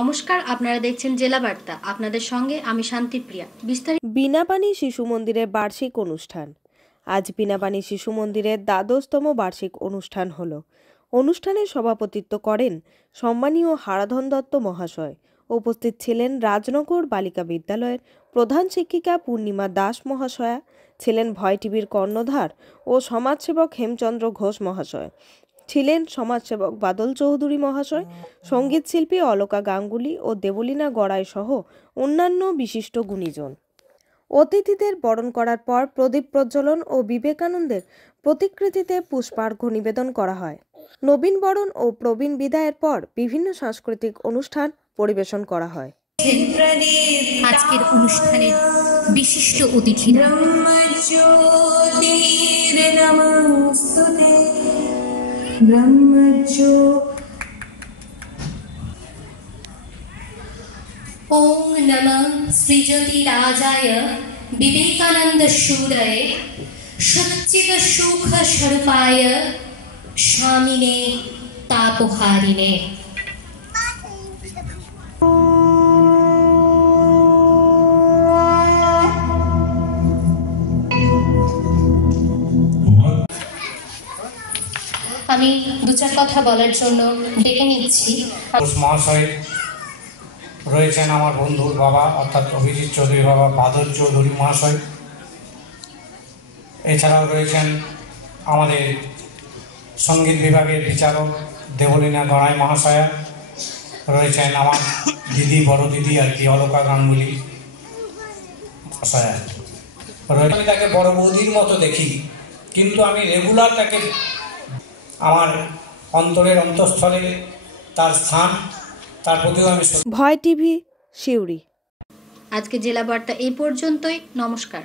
নমস্কার, আপনারা দেখছেন জেলা বার্তা। আপনাদের সঙ্গে আমি শান্তিপ্রিয়া। বিস্তারিত। বীণাপানি শিশু মন্দিরের বার্ষিক অনুষ্ঠান। আজ বীণাপানি শিশু মন্দিরের ১২তম বার্ষিক অনুষ্ঠান হলো। অনুষ্ঠানে সভাপতিত্ব করেন সম্মানীয় হারাধন দত্ত মহাশয়। উপস্থিত ছিলেন রাজনগর বালিকা বিদ্যালয়ের প্রধান শিক্ষিকা পূর্ণিমা দাস মহাশয়া, ছিলেন ভয় টিভির কর্ণধার ও সমাজসেবক হেমচন্দ্র ঘোষ মহাশয়, ছিলেন সমাজসেবক বাদল চৌধুরী মহাশয়, সঙ্গীত শিল্পী অলকা গাঙ্গুলি ও দেবলীনা গড়াই সহ অন্যান্য বিশিষ্ট গুণীজন। অতিথিদের বরণ করার পর প্রদীপ প্রজ্বলন ও বিবেকানন্দের প্রতিকৃতিতে পুষ্পার্ঘ্য নিবেদন করা হয়। নবীন বরণ ও প্রবীণ বিদায়ের পর বিভিন্ন সাংস্কৃতিক অনুষ্ঠান পরিবেশন করা হয়। আজকের অনুষ্ঠানের বিশিষ্ট অতিথিরা ওং নমঃ শ্রীজ্যোতি রাজায় বিবেকানন্দ শূরয়ে সচ্চিদ সুখ স্বরূপায় স্বামিনে তাপহারিণে। আমি দু চার কথা বলার জন্য ডেকে নিচ্ছি। মহাশয় রয়েছেন আমার বন্ধুর বাবা অর্থাৎ অভিজিৎ চৌধুরী বাবা বাদল চৌধুরী মহাশয়। এছাড়াও রয়েছেন আমাদের সঙ্গীত বিভাগের বিচারক দেবলীনা গড়াই মহাশয়া, রয়েছেন আমার দিদি, বড় দিদি আর কি অলকা গাঙ্গুলি মহাশয়া। আমি তাকে বড় বৌদির মতো দেখি, কিন্তু আমি রেগুলার তাকে আমার অন্তরের অন্তঃস্থলে তার স্থান, তার প্রতিও আমি। ভয় টিভি, সিউড়ি। আজকে জেলা বার্তা এই পর্যন্তই। নমস্কার।